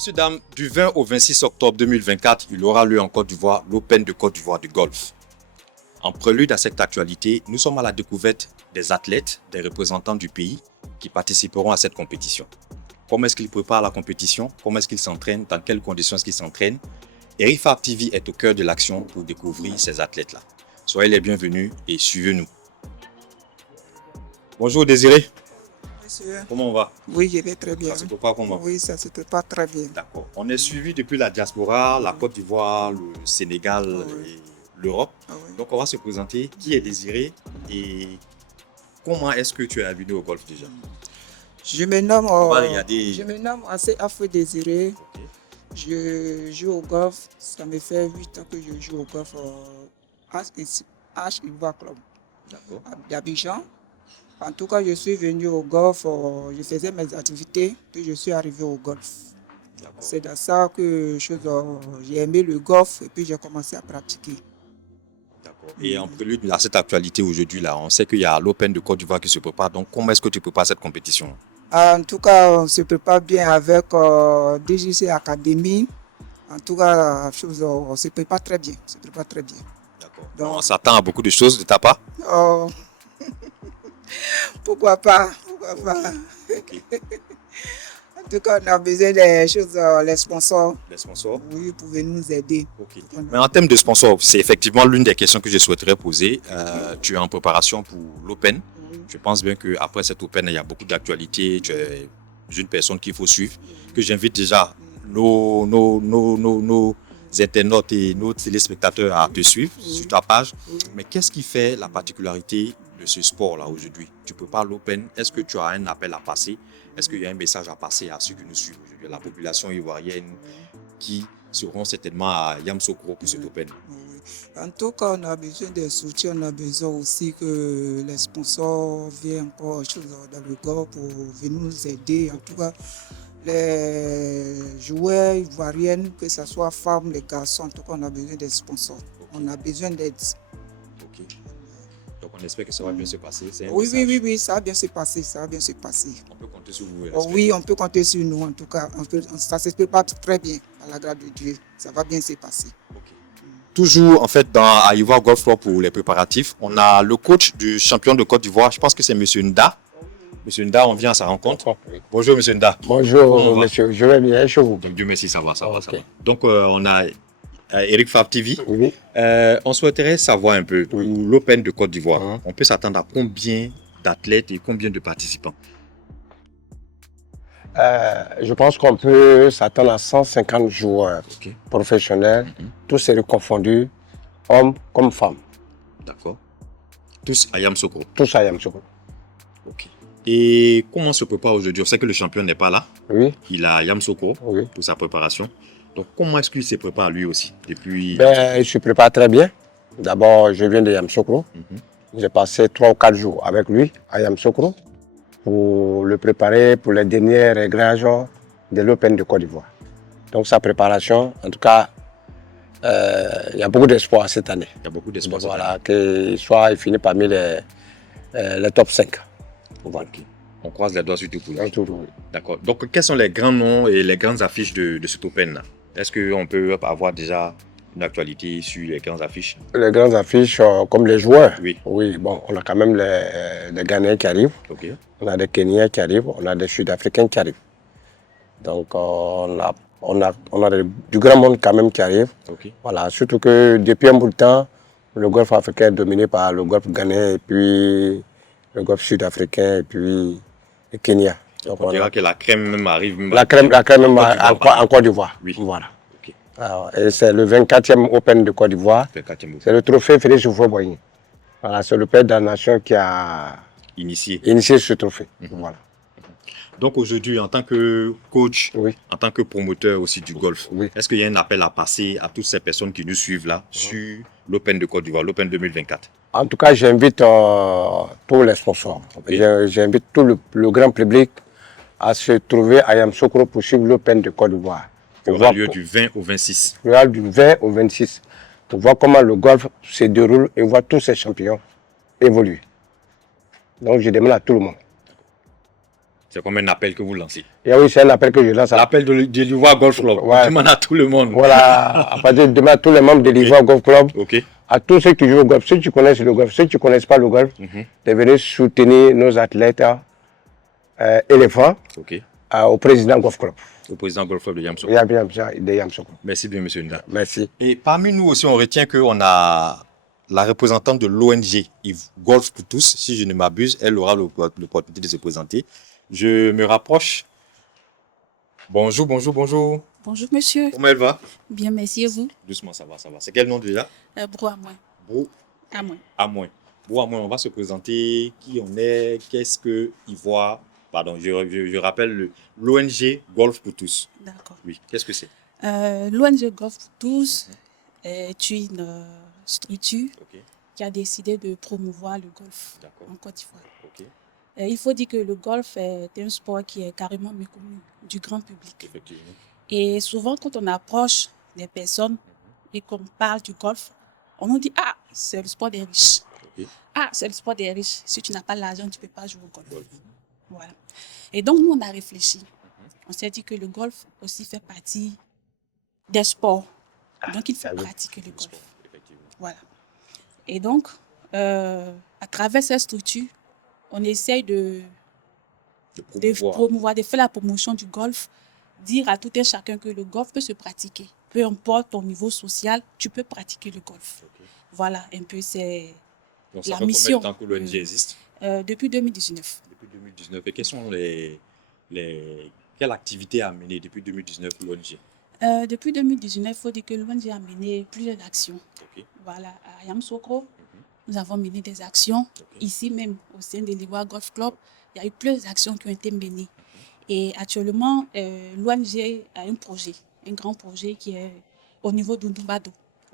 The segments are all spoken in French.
Monsieur, dames, du 20 au 26 octobre 2024, il aura lieu en Côte d'Ivoire l'Open de Côte d'Ivoire de golf. En prélude à cette actualité, nous sommes à la découverte des athlètes, des représentants du pays qui participeront à cette compétition. Comment est-ce qu'ils préparent la compétition? Comment est-ce qu'ils s'entraînent? Dans quelles conditions est-ce qu'ils s'entraînent? Eric Favre TV est au cœur de l'action pour découvrir ces athlètes-là. Soyez les bienvenus et suivez-nous. Bonjour Désiré. Monsieur. Comment on va? Oui, je vais très bien. Ça se prépare comment? Oui, ça se prépare très bien. D'accord. On est suivi depuis la diaspora, la Côte d'Ivoire, le Sénégal et l'Europe. Oui. Donc on va se présenter. Qui est Désiré et comment est-ce que tu es arrivé au golf déjà? Je me nomme, regarder. assez Afro Désiré. Ok. Je joue au golf. Ça me fait 8 ans que je joue au golf H Ivoire Club D'accord. d'Abidjan. En tout cas, je suis venu au golf, je faisais mes activités, puis je suis arrivé au golf. D'accord. C'est dans ça que j'ai aimé le golf et puis j'ai commencé à pratiquer. D'accord. Et en prélude à cette actualité aujourd'hui, là, on sait qu'il y a l'Open de Côte d'Ivoire qui se prépare. Donc comment est-ce que tu prépares cette compétition? En tout cas, on se prépare bien avec DJC Academy. En tout cas, on se prépare très bien. On se prépare très bien. D'accord. Donc, on s'attend à beaucoup de choses de ta part? Oh, pourquoi pas? Pourquoi pas? Ok. En tout cas, on a besoin des choses, les sponsors. Les sponsors? Oui, pour venir nous aider. Ok. Mais en termes de sponsors, c'est effectivement l'une des questions que je souhaiterais poser. Tu es en préparation pour l'Open. Oui. Je pense bien qu'après cette Open, il y a beaucoup d'actualités. Tu es une personne qu'il faut suivre, que j'invite déjà nos internautes et nos téléspectateurs à te suivre sur ta page. Mais qu'est-ce qui fait la particularité de ce sport-là aujourd'hui? Tu prépares l'Open. Est-ce que tu as un appel à passer? Est-ce qu'il y a un message à passer à ceux qui nous suivent aujourd'hui, à la population ivoirienne qui seront certainement à Yamoussoukro pour cet Open? Oui. En tout cas, on a besoin de soutien, on a besoin aussi que les sponsors viennent encore dans le golf pour venir nous aider. En tout cas, les joueurs ivoiriens, que ce soit femmes, les garçons, en tout cas, on a besoin des sponsors. On a besoin d'aide. Ok. Donc on espère que ça va bien se passer. C'est un Oui, message. oui, ça va bien se passer, ça va bien se passer. On peut compter sur vous. Oh, oui, on peut compter sur nous, en tout cas. Ça se prépare très bien, à la grâce de Dieu. Ça va bien se passer. Ok. Toujours en fait à Ivoire Golf Club pour les préparatifs, on a le coach du champion de Côte d'Ivoire, je pense que c'est Monsieur Nda. Monsieur Nda, on vient à sa rencontre. Oui. Bonjour Monsieur Nda. Bonjour monsieur, je vais bien chez vous. Donc Dieu merci, ça va. Ok. Donc on a Eric Favre TV. Oui. On souhaiterait savoir un peu, pour l'Open de Côte d'Ivoire, Mhm. on peut s'attendre à combien d'athlètes et combien de participants? Je pense qu'on peut s'attendre à 150 joueurs Ok. professionnels, Mhm. tous séries confondus, hommes comme femmes, D'accord. Tous à Yamoussoukro. tous à Yamoussoukro. Ok. Et comment se prépare aujourd'hui? On sait que le champion n'est pas là. Oui, Il est à Yamoussoukro oui. pour sa préparation. Donc comment est-ce qu'il se prépare lui aussi depuis... Il se prépare très bien. D'abord, je viens de Yamoussoukro. Mhm. J'ai passé 3 ou 4 jours avec lui à Yamoussoukro pour le préparer pour les derniers réglages de l'Open de Côte d'Ivoire. Donc sa préparation, en tout cas, il y a beaucoup d'espoir cette année. Il y a beaucoup d'espoir. Voilà, qu'il finisse parmi les top 5. Voilà. Ok. On croise les doigts surtout pour lui. Toujours, oui. D'accord. Donc, quels sont les grands noms et les grandes affiches de cet Open-là? Est-ce qu'on peut avoir déjà une actualité sur les grandes affiches? Les grandes affiches, comme les joueurs, Oui. oui, bon, on a quand même les Ghanéens qui arrivent, Ok. on a des Kenyans qui arrivent, on a des Sud-Africains qui arrivent. Donc, on a du grand monde quand même qui arrive. Ok. Voilà, surtout que depuis un bout de temps, le golfe africain est dominé par le golfe ghanéen et puis le golfe sud-africain et puis le Kenya. Donc, On dira que la crème même arrive. Même la crème même d'Ivoire, en Côte d'Ivoire. Oui. Voilà. Ok. Alors, et c'est le 24e Open de Côte d'Ivoire. Le 4e C'est le trophée Félix Houphouët-Boigny. Voilà, c'est le père de la nation qui a initié. initié ce trophée. Voilà. Donc aujourd'hui, en tant que coach, Oui. en tant que promoteur aussi du golf, Oui. est-ce qu'il y a un appel à passer à toutes ces personnes qui nous suivent là sur l'Open de Côte d'Ivoire, l'Open 2024? En tout cas, j'invite tous les sponsors. Oui. J'invite tout le grand public à se trouver à Yamoussoukro pour suivre l'Open de Côte d'Ivoire. Il aura lieu du 20 au 26. Il y aura du 20 au 26. Pour voir comment le golf se déroule et voir tous ces champions évoluer. Donc je demande à tout le monde. C'est comme un appel que vous lancez. Et oui, c'est un appel que je lance. L'appel de l'Ivoire Golf Club. Ouais. On demande à tout le monde. Voilà, à partir de demain, tous les membres de l'Ivoire Golf Club, Ok. à tous ceux qui jouent au golf, ceux qui connaissent le golf, ceux qui ne connaissent pas le golf, de venir soutenir nos athlètes éléphants Ok. au président Golf Club. Au président Golf Club de Yamsoukro. De Yamsoukro. Merci bien, monsieur Nda. Merci. Et parmi nous aussi, on retient qu'on a la représentante de l'ONG Golf pour tous. Si je ne m'abuse, elle aura l'opportunité de se présenter. Je me rapproche. Bonjour, bonjour, bonjour. Bonjour monsieur, Comment elle va? bien merci et vous. Doucement, ça va, ça va. C'est quel nom déjà? Brou à moi. Brou À moi. à moins. Brou à moins, on va se présenter qui on est, qu'est-ce que Ivoire. Pardon, je rappelle l'ONG Golf pour tous. D'accord. Oui, qu'est-ce que c'est? L'ONG Golf pour tous est une structure Ok, qui a décidé de promouvoir le golf d'accord. en Côte d'Ivoire. Ok, Il faut dire que le golf est un sport qui est carrément méconnu du grand public. effectivement. Et souvent, quand on approche des personnes et qu'on parle du golf, on nous dit « Ah, c'est le sport des riches. Ok. Ah, c'est le sport des riches. Si tu n'as pas l'argent, tu ne peux pas jouer au golf. » Voilà. Et donc, nous, on a réfléchi. On s'est dit que le golf aussi fait partie des sports. Donc, il faut ça veut- pratiquer le golf. Effectivement. Voilà. Et donc, à travers cette structure, on essaye de promouvoir, de faire la promotion du golf, dire à tout un chacun que le golf peut se pratiquer. Peu importe ton niveau social, tu peux pratiquer le golf. Ok. Voilà, un peu, c'est Donc, ça la fait mission. combien de temps que l'ONG existe? Depuis 2019. Depuis 2019. Et quelles sont quelles activités a menées depuis 2019 l'ONG? Depuis 2019, il faut dire que l'ONG a mené plusieurs actions. Ok. Voilà, à Yamsoukro, nous avons mené des actions. Ok. Ici même, au sein de l'Ivoire Golf Club, il y a eu plusieurs actions qui ont été menées. Et actuellement, l'ONG a un projet, un grand projet qui est au niveau d'Undumbado.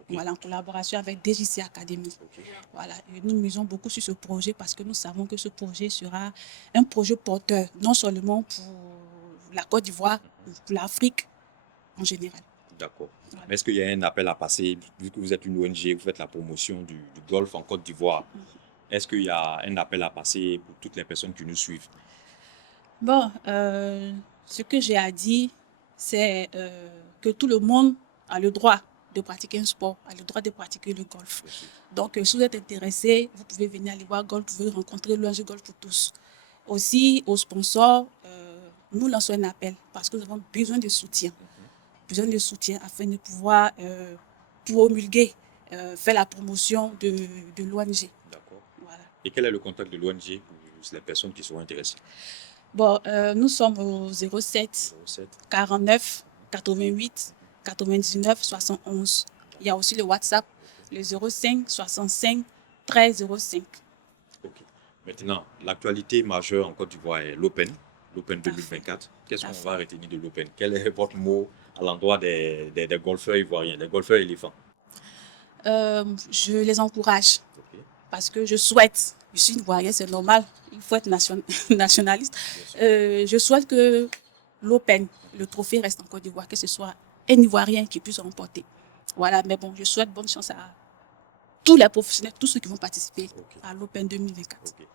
Voilà, en collaboration avec DJC Academy. Ok. Voilà, et nous misons beaucoup sur ce projet parce que nous savons que ce projet sera un projet porteur, non seulement pour la Côte d'Ivoire, mais pour l'Afrique en général. D'accord. Voilà. Mais est-ce qu'il y a un appel à passer, vu que vous êtes une ONG, vous faites la promotion du golf en Côte d'Ivoire, est-ce qu'il y a un appel à passer pour toutes les personnes qui nous suivent? Bon, ce que j'ai à dire, c'est que tout le monde a le droit de pratiquer un sport, a le droit de pratiquer le golf. Donc, si vous êtes intéressé, vous pouvez venir aller voir golf, vous pouvez rencontrer l'ONG Golf pour tous. Aussi, aux sponsors, nous lançons un appel parce que nous avons besoin de soutien. Besoin de soutien afin de pouvoir promulguer, faire la promotion de l'ONG. D'accord. Voilà. Et quel est le contact de l'ONG pour les personnes qui seront intéressées? Bon, nous sommes au 07 07. 49 88 99 71. Il y a aussi le WhatsApp, le 05 65 13 05. Ok. Maintenant, l'actualité majeure en Côte d'Ivoire est l'Open 2024. Qu'est-ce qu'on va retenir de l'Open? Quel est votre mot à l'endroit des golfeurs ivoiriens, des golfeurs éléphants? Je les encourage Ok. parce que je souhaite, je suis ivoirienne, c'est normal, il faut être nationaliste. Je souhaite que l'Open, le trophée reste en Côte d'Ivoire, que ce soit un Ivoirien qui puisse remporter. Voilà, mais bon, je souhaite bonne chance à tous les professionnels, tous ceux qui vont participer à l'Open 2024. Ok.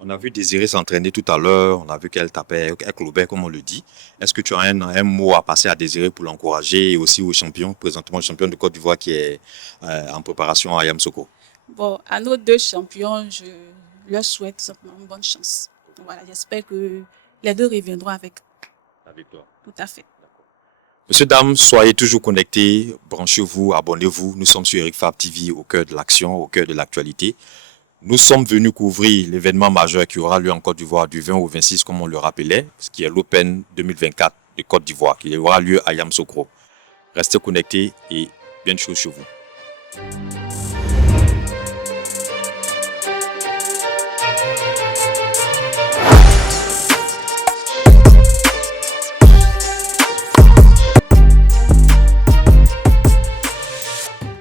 On a vu Désiré s'entraîner tout à l'heure, on a vu qu'elle tapait, elle clobait comme on le dit. Est-ce que tu as un mot à passer à Désiré pour l'encourager et aussi au champion, présentement le champion de Côte d'Ivoire qui est en préparation à Yamsoukro? Bon, à nos deux champions, je leur souhaite simplement une bonne chance. Voilà, j'espère que les deux reviendront avec. Avec toi. Tout à fait. Monsieur, dames, soyez toujours connectés, branchez-vous, abonnez-vous. Nous sommes sur Eric Fab TV au cœur de l'action, au cœur de l'actualité. Nous sommes venus couvrir l'événement majeur qui aura lieu en Côte d'Ivoire du 20 au 26, comme on le rappelait, ce qui est l'Open 2024 de Côte d'Ivoire, qui aura lieu à Yamsoukro. Restez connectés et bien de choses chez vous.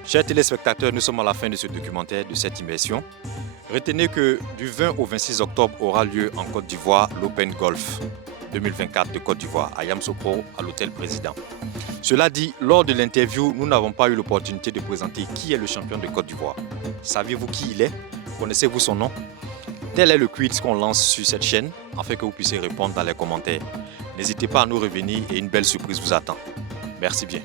Chers téléspectateurs, nous sommes à la fin de ce documentaire, de cette immersion. Retenez que du 20 au 26 octobre aura lieu en Côte d'Ivoire l'Open Golf 2024 de Côte d'Ivoire à Yamsoukro, à l'Hôtel Président. Cela dit, lors de l'interview, nous n'avons pas eu l'opportunité de présenter qui est le champion de Côte d'Ivoire. Saviez-vous qui il est? Connaissez-vous son nom? Tel est le quiz qu'on lance sur cette chaîne afin que vous puissiez répondre dans les commentaires. N'hésitez pas à nous revenir et une belle surprise vous attend. Merci bien.